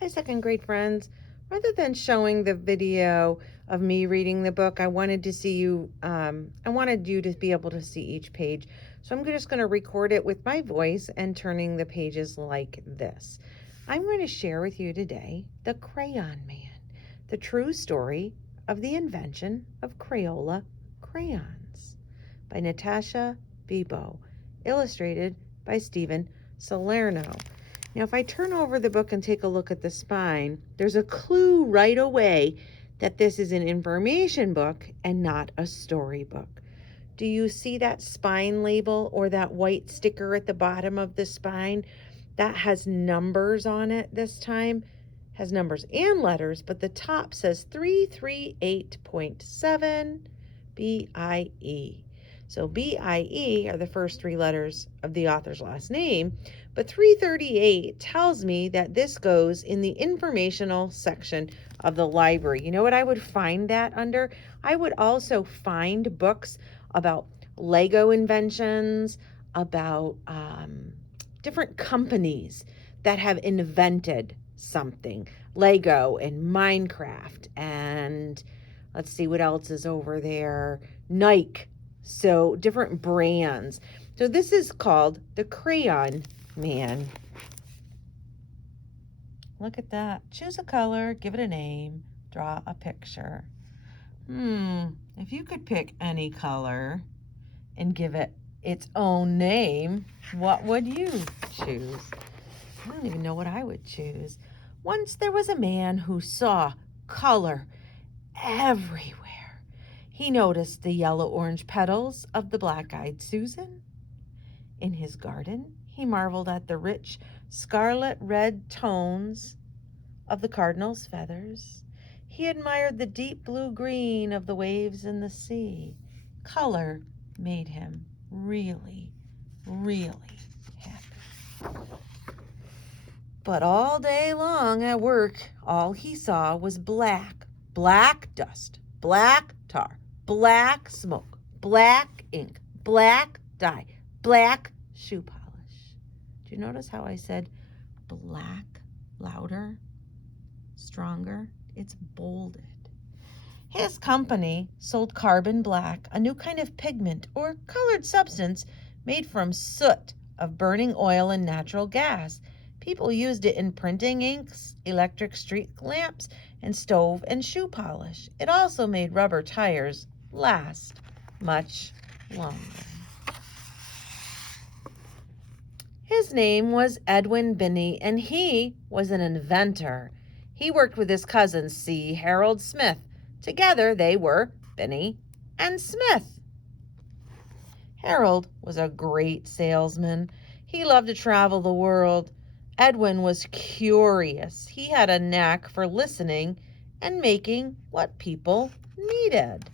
Hi, second grade friends. Rather than showing the video of me reading the book, I wanted you to be able to see each page. So I'm just going to record it with my voice and turning the pages like this. I'm going to share with you today The Crayon Man, the true story of the invention of Crayola crayons by Natasha Bebo, illustrated by Stephen Salerno. Now, if I turn over the book and take a look at the spine, there's a clue right away that this is an information book and not a storybook. Do you see that spine label or that white sticker at the bottom of the spine? That has numbers on it this time. Has numbers and letters, but the top says 338.7 BIE. So BIE are the first three letters of the author's last name, but 338 tells me that this goes in the informational section of the library. You know what I would find that under? I would also find books about Lego inventions, about different companies that have invented something. Lego and Minecraft, and let's see what else is over there. Nike. So different brands. So this is called The Crayon Man. Look at that. Choose a color, give it a name, draw a picture. If you could pick any color and give it its own name, what would you choose? I don't even know what I would choose. Once there was a man who saw color everywhere. He noticed the yellow-orange petals of the black-eyed Susan. In his garden, he marveled at the rich scarlet-red tones of the cardinal's feathers. He admired the deep blue-green of the waves in the sea. Color made him really, really happy. But all day long at work, all he saw was black dust, black tar, black smoke, black ink, black dye, black shoe polish. Do you notice how I said black louder, stronger? It's bolded. His company sold carbon black, a new kind of pigment or colored substance made from soot of burning oil and natural gas. People used it in printing inks, electric street lamps, and stove and shoe polish. It also made rubber tires last much longer. His name was Edwin Binney, and he was an inventor. He worked with his cousin, C. Harold Smith. Together, they were Binney and Smith. Harold was a great salesman. He loved to travel the world. Edwin was curious. He had a knack for listening and making what people needed.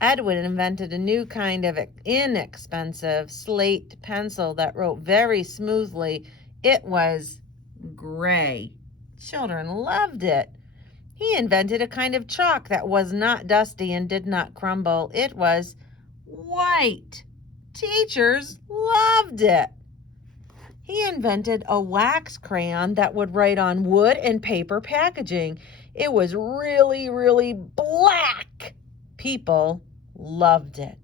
Edwin invented a new kind of inexpensive slate pencil that wrote very smoothly. It was gray. Children loved it. He invented a kind of chalk that was not dusty and did not crumble. It was white. Teachers loved it. He invented a wax crayon that would write on wood and paper packaging. It was really, really black. People loved it.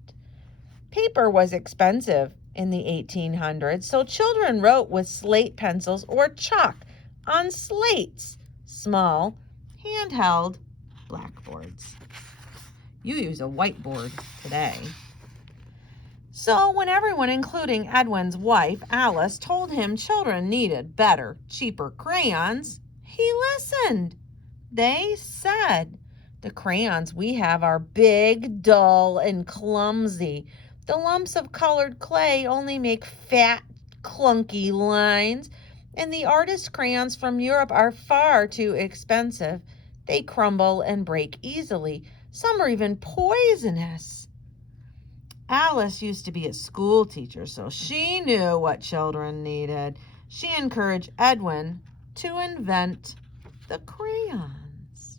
Paper was expensive in the 1800s, so children wrote with slate pencils or chalk on slates, small, handheld blackboards. You use a whiteboard today. So when everyone, including Edwin's wife, Alice, told him children needed better, cheaper crayons, he listened. They said, "The crayons we have are big, dull, and clumsy. The lumps of colored clay only make fat, clunky lines, and the artist crayons from Europe are far too expensive. They crumble and break easily. Some are even poisonous." Alice used to be a school teacher, so she knew what children needed. She encouraged Edwin to invent the crayons.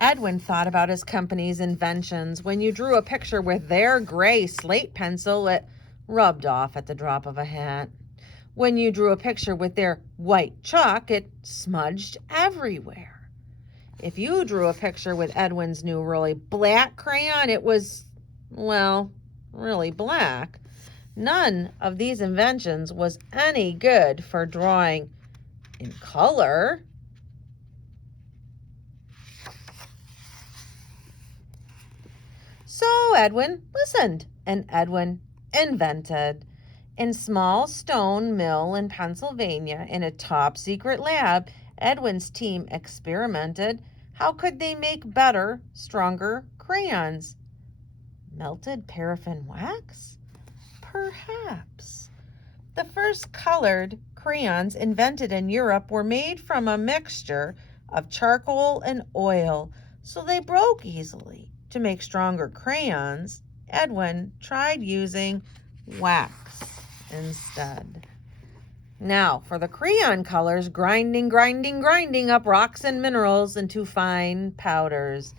Edwin thought about his company's inventions. When you drew a picture with their gray slate pencil, it rubbed off at the drop of a hat. When you drew a picture with their white chalk, it smudged everywhere. If you drew a picture with Edwin's new really black crayon, it was, well, really black. None of these inventions was any good for drawing in color. So Edwin listened, and Edwin invented. In small stone mill in Pennsylvania, in a top secret lab, Edwin's team experimented. How could they make better, stronger crayons? Melted paraffin wax? Perhaps. The first colored crayons invented in Europe were made from a mixture of charcoal and oil, so they broke easily. To make stronger crayons, Edwin tried using wax instead. Now, for the crayon colors, grinding up rocks and minerals into fine powders.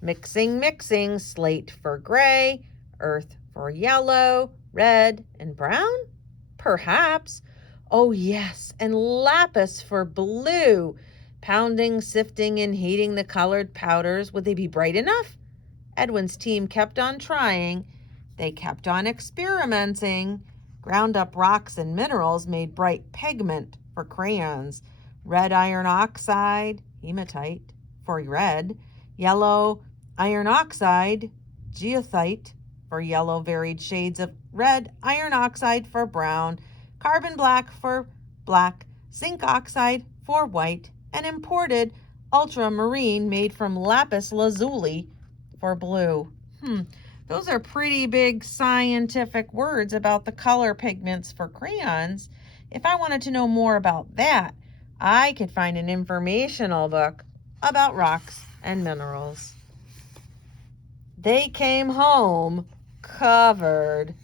Mixing, slate for gray, earth for yellow, red, and brown? Perhaps. Oh, yes, and lapis for blue. Pounding, sifting, and heating the colored powders. Would they be bright enough? Edwin's team kept on trying. They kept on experimenting. Ground up rocks and minerals made bright pigment for crayons. Red iron oxide, hematite, for red. Yellow iron oxide, goethite, for yellow varied shades of red. Iron oxide for brown. Carbon black for black. Zinc oxide for white. And imported ultramarine made from lapis lazuli for blue. Those are pretty big scientific words about the color pigments for crayons. If I wanted to know more about that, I could find an informational book about rocks and minerals. They came home covered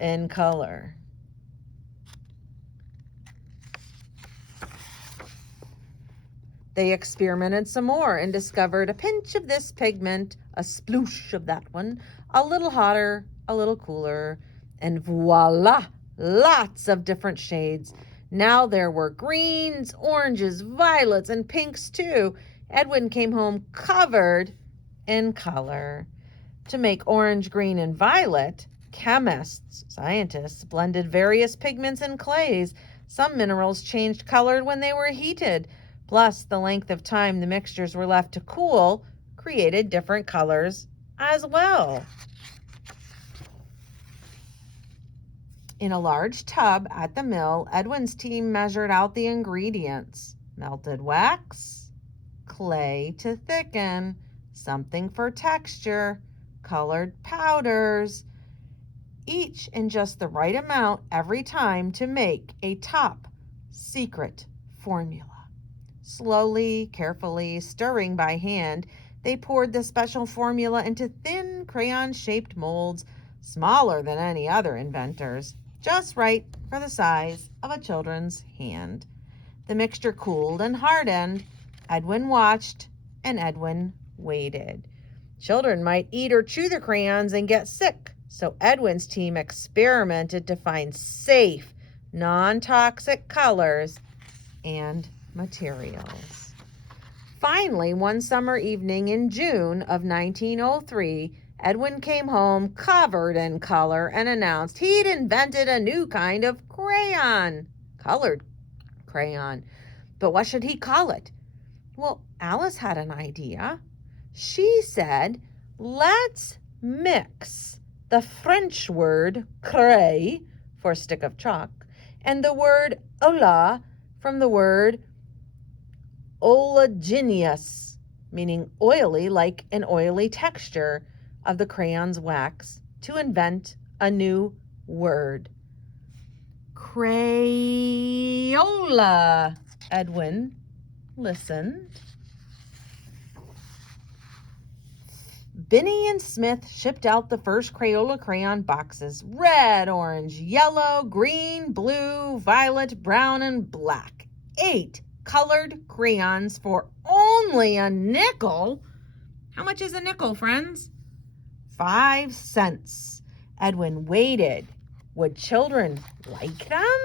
in color. They experimented some more and discovered a pinch of this pigment, a sploosh of that one, a little hotter, a little cooler, and voila, lots of different shades. Now there were greens, oranges, violets, and pinks too. Edwin came home covered in color. To make orange, green, and violet, scientists, blended various pigments and clays. Some minerals changed color when they were heated. Plus, the length of time the mixtures were left to cool created different colors as well. In a large tub at the mill, Edwin's team measured out the ingredients: melted wax, clay to thicken, something for texture, colored powders, each in just the right amount every time to make a top secret formula. Slowly, carefully, stirring by hand, they poured the special formula into thin crayon-shaped molds, smaller than any other inventor's, just right for the size of a children's hand. The mixture cooled and hardened. Edwin watched, and Edwin waited. Children might eat or chew the crayons and get sick, so Edwin's team experimented to find safe, non-toxic colors and materials. Finally, one summer evening in June of 1903, Edwin came home covered in color and announced he'd invented a new kind of crayon, colored crayon. But what should he call it? Well, Alice had an idea. She said, let's mix the French word cray, for stick of chalk, and the word ola from the word oleaginous, meaning oily, like an oily texture of the crayon's wax, to invent a new word. Crayola. Edwin listened. Binney and Smith shipped out the first Crayola crayon boxes: red, orange, yellow, green, blue, violet, brown, and black. 8 colored crayons for only a nickel. How much is a nickel, friends? 5 cents. Edwin waited Would children like them?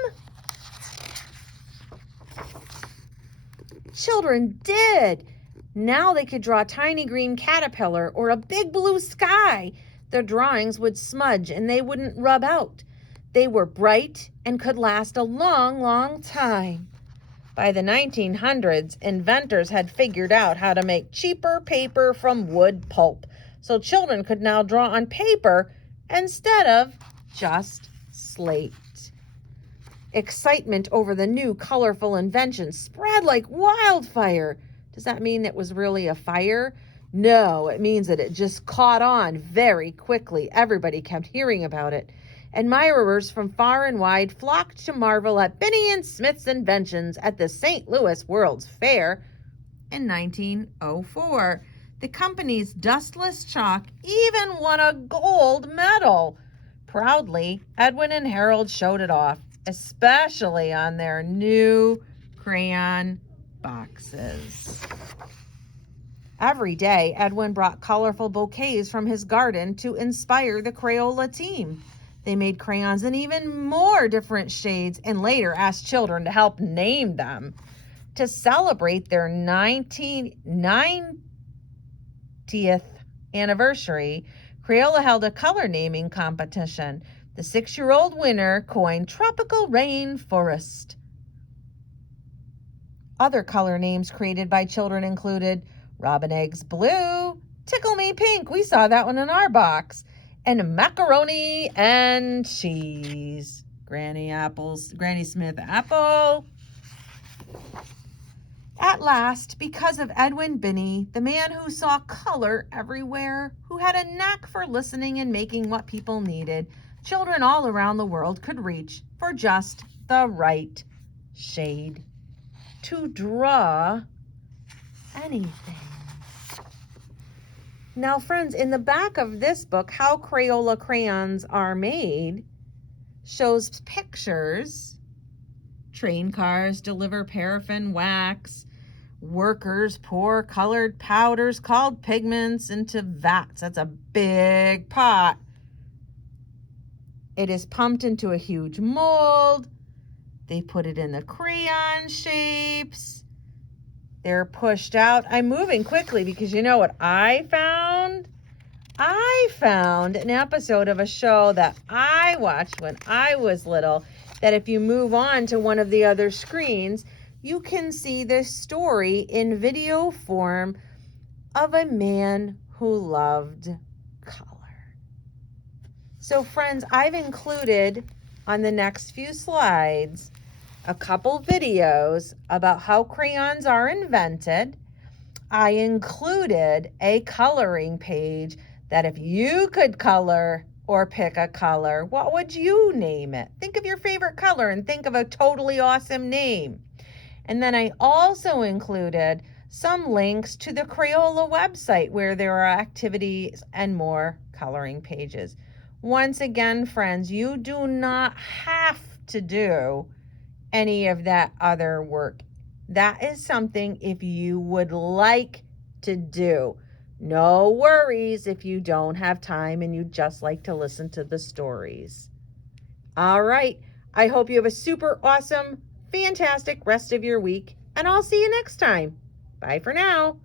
Children did. Now they could draw a tiny green caterpillar or a big blue sky. Their drawings would smudge and they wouldn't rub out. They were bright and could last a long, long time. By the 1900s, inventors had figured out how to make cheaper paper from wood pulp, so children could now draw on paper instead of just slate. Excitement over the new colorful invention spread like wildfire. Does that mean it was really a fire? No, it means that it just caught on very quickly. Everybody kept hearing about it. Admirers from far and wide flocked to marvel at Binney and Smith's inventions at the St. Louis World's Fair in 1904. The company's dustless chalk even won a gold medal. Proudly, Edwin and Harold showed it off, especially on their new crayon boxes. Every day, Edwin brought colorful bouquets from his garden to inspire the Crayola team. They made crayons in even more different shades and later asked children to help name them. To celebrate their 90th anniversary, Crayola held a color naming competition. The 6-year-old winner coined Tropical Rainforest. Other color names created by children included Robin Eggs Blue, Tickle Me Pink, we saw that one in our box, and Macaroni and Cheese. Granny Smith Apple. At last, because of Edwin Binney, the man who saw color everywhere, who had a knack for listening and making what people needed, children all around the world could reach for just the right shade to draw anything. Now, friends, in the back of this book, How Crayola Crayons Are Made, shows pictures. Train cars deliver paraffin wax. Workers pour colored powders called pigments into vats. That's a big pot. It is pumped into a huge mold. They put it in the crayon shapes. They're pushed out. I'm moving quickly because you know what I found? I found an episode of a show that I watched when I was little, that if you move on to one of the other screens, you can see this story in video form of a man who loved color. So friends, I've included on the next few slides a couple videos about how crayons are invented. I included a coloring page that if you could color or pick a color, what would you name it? Think of your favorite color and think of a totally awesome name. And then I also included some links to the Crayola website where there are activities and more coloring pages. Once again, friends, you do not have to do any of that other work. That is something if you would like to do. No worries if you don't have time and you just like to listen to the stories. All right. I hope you have a super awesome, fantastic rest of your week, and I'll see you next time. Bye for now.